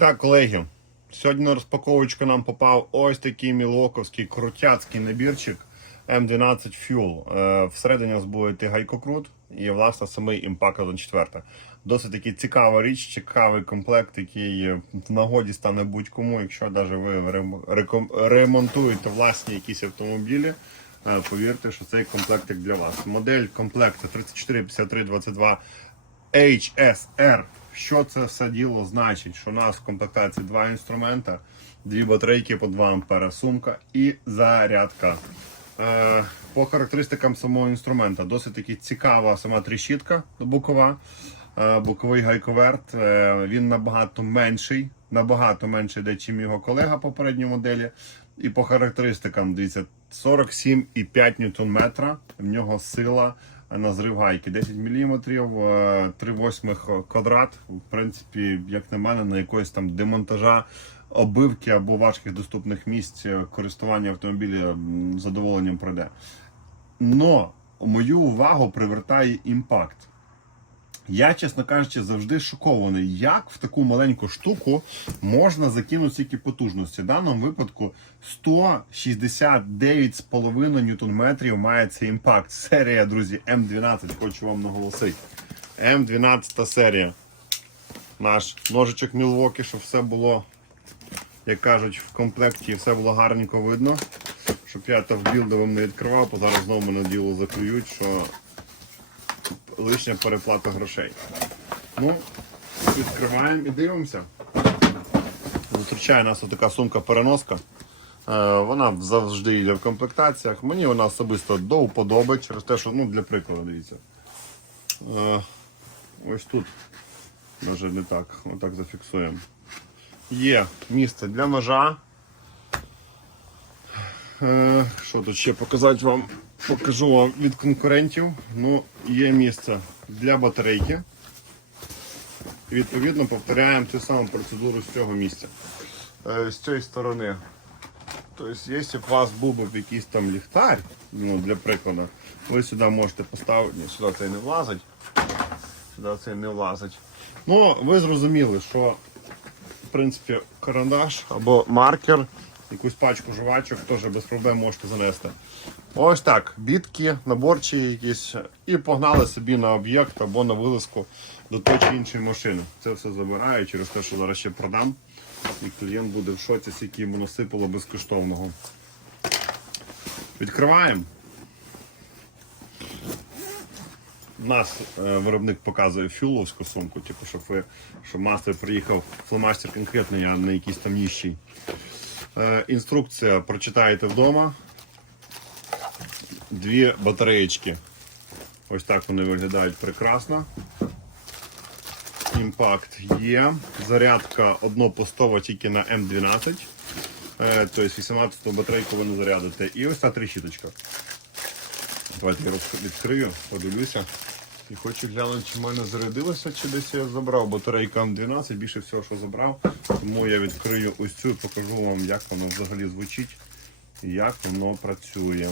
так, колеги, сьогодні на розпаковочку нам попав ось такий мілоковський крутяцький набірчик M12 Fuel. Е, Всередині у нас буде гайкокрут і власне самий імпакт 1.4. Досить таки цікава річ, цікавий комплект, який в нагоді стане будь-кому. Якщо навіть ви ремонтуєте власні якісь автомобілі, е, повірте, що цей комплектик для вас. Модель комплекту 345322 HSR. Що це все діло значить? Що у нас в комплектації два інструмента, дві батарейки по 2 ампера, сумка і зарядка. Е, по характеристикам самого інструмента досить таки цікава сама тріщітка бокова, е, боковий гайковерт. Е, він набагато менший, набагато менший, де, чим його колега попередньої моделі. І по характеристикам, дивіться, 47,5 Нм. В нього сила на зрив гайки 10 мм, 3 восьмих квадрат. В принципі, як на мене, на якоїсь там демонтажа обивки або важких доступних місць е, користування автомобіля задоволенням пройде. Но мою увагу привертає імпакт. Я, чесно кажучи, завжди шокований, як в таку маленьку штуку можна закинути стільки потужності. В даному випадку 169,5 Нм має цей імпакт. Серія, друзі, М12, хочу вам наголосити. М12 серія. Наш ножичок Мілвокі, щоб все було, як кажуть, в комплекті все було гарненько видно. Щоб я та не відкривав, бо зараз знову мене діло заклюють, що лишня переплата грошей. Ну, відкриваємо і дивимося. Зустрічає нас така сумка-переноска. Е, Вона завжди йде в комплектаціях. Мені вона особисто до вподоби через те, що ну, для прикладу, дивіться. Е, Ось тут, навіть не так, отак зафіксуємо. Є місце для ножа. Е, Що тут ще показати вам? Покажу вам від конкурентів. Ну, є місце для батарейки. Відповідно повторяємо ту саму процедуру з цього місця. Е, З цієї сторони. Тобто, якщо у вас був би якийсь там ліхтар, ну, для прикладу, ви сюди можете поставити. Ні, сюди цей не влазить. Сюди цей не влазить. Ну, ви зрозуміли, що в принципі карандаш або маркер, якусь пачку жвачок теж без проблем можете занести. Ось так, бітки, наборчі якісь, і погнали собі на об'єкт або на вилазку до тої чи іншої машини. Це все забираю через те, що зараз ще продам. І клієнт буде в шоці, скільки йому насипало безкоштовного. Відкриваємо. Нас е, виробник показує фюловську сумку, типу, щоб ви, щоб мастер приїхав фломастер конкретний, а не якийсь там ніщий. Е, інструкція прочитаєте вдома. Дві батареєчки. Ось так вони виглядають прекрасно. Імпакт є. Зарядка однопостова тільки на М12. Е, Тобто 18-ту батарейку ви не зарядите. І ось та трещіточка. Давайте я відкрию, подивлюся. І хочу глянути, чи в мене зарядилося, чи десь я забрав. Батарейка М12, більше всього, що забрав. Тому я відкрию ось цю і покажу вам, як воно взагалі звучить як воно працює.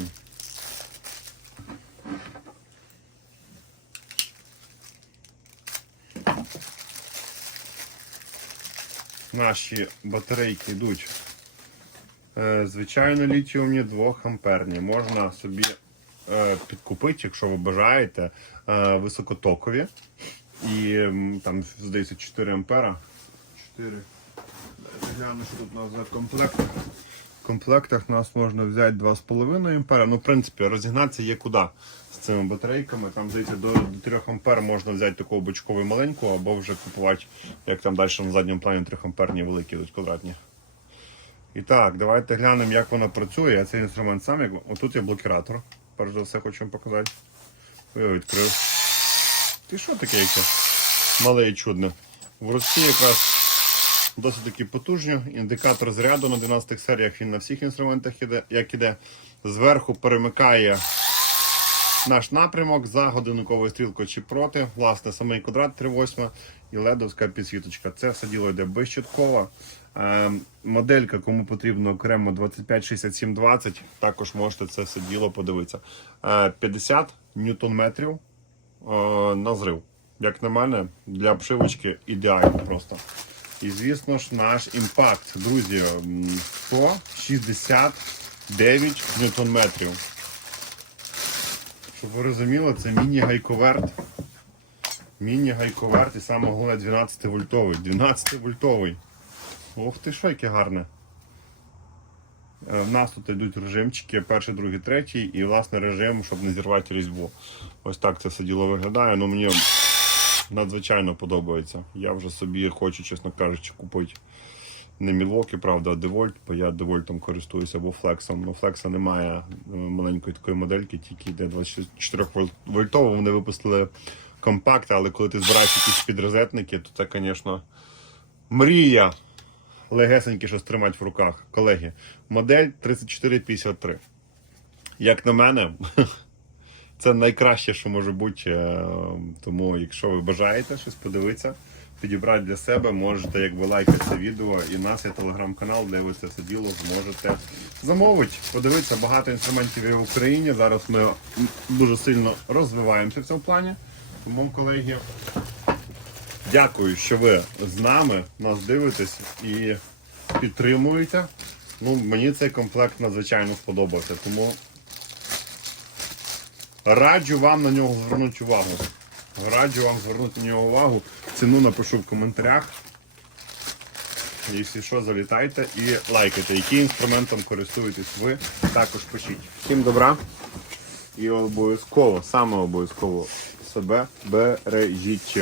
Наші батарейки йдуть е, звичайно літіумні 2 амперні. Можна собі підкупити, якщо ви бажаєте, е, високотокові. І там, здається, 4 ампера. 4. Гляну, що тут у нас за комплектах. В комплектах у нас можна взяти 2,5 ампера. Ну, в принципі, розігнатися є куди з цими батарейками. Там, здається, до, до 3 ампер можна взяти таку бочкову маленьку, або вже купувати, як там далі на задньому плані 3 амперні великі йдуть квадратні. І так, давайте глянемо, як воно працює. Я цей інструмент сам. Отут є блокіратор. Перш за все хочу вам показати. Я відкрив. Ти що таке яке? Мале і чудне. В руці якраз досить таки потужні. Індикатор заряду на 12 серіях він на всіх інструментах іде, як іде. Зверху перемикає наш напрямок за годинниковою стрілкою чи проти. Власне, самий квадрат 3,8 і ледовська підсвіточка. Це все діло йде безчатково. Е, моделька, кому потрібно окремо 256720, також можете це все діло подивитися. Е, 50 ньютон-метрів е, на зрив. Як на мене, для обшивочки ідеально просто. І, звісно ж, наш імпакт, друзі, м, 169 ньютон-метрів. Щоб ви розуміли, це міні-гайковерт. Міні-гайковерт і саме головне 12 вольтовий. 12 вольтовий. Ох ти що, яке гарне. Е, В нас тут йдуть режимчики, перший, другий, третій, і власне режим, щоб не зірвати різьбу. Ось так це все діло виглядає. Ну мені надзвичайно подобається. Я вже собі хочу, чесно кажучи, купити не мілоки, правда, а девольт, бо я девольтом користуюся або флексом. Ну, флекса немає е, маленької такої модельки, тільки йде 24 вольтово. Вони випустили компакт, але коли ти збираєш якісь підрозетники, то це, звісно, мрія легесенькі щось тримати в руках. Колеги, модель 3453. Як на мене, це найкраще, що може бути. е, Тому, якщо ви бажаєте щось подивитися, підібрати для себе, можете якби лайкати це відео. І в нас є телеграм-канал, де ви це все діло зможете замовити. Подивитися багато інструментів є в Україні. Зараз ми дуже сильно розвиваємося в цьому плані. Тому, колеги, Дякую, що ви з нами нас дивитесь і підтримуєте. Ну, мені цей комплект надзвичайно сподобався, тому раджу вам на нього звернути увагу. Раджу вам звернути на нього увагу. Ціну напишу в коментарях. І всі що, залітайте і лайкайте. Яким інструментом користуєтесь ви, також пишіть. Всім добра. І обов'язково, саме обов'язково себе бережіть.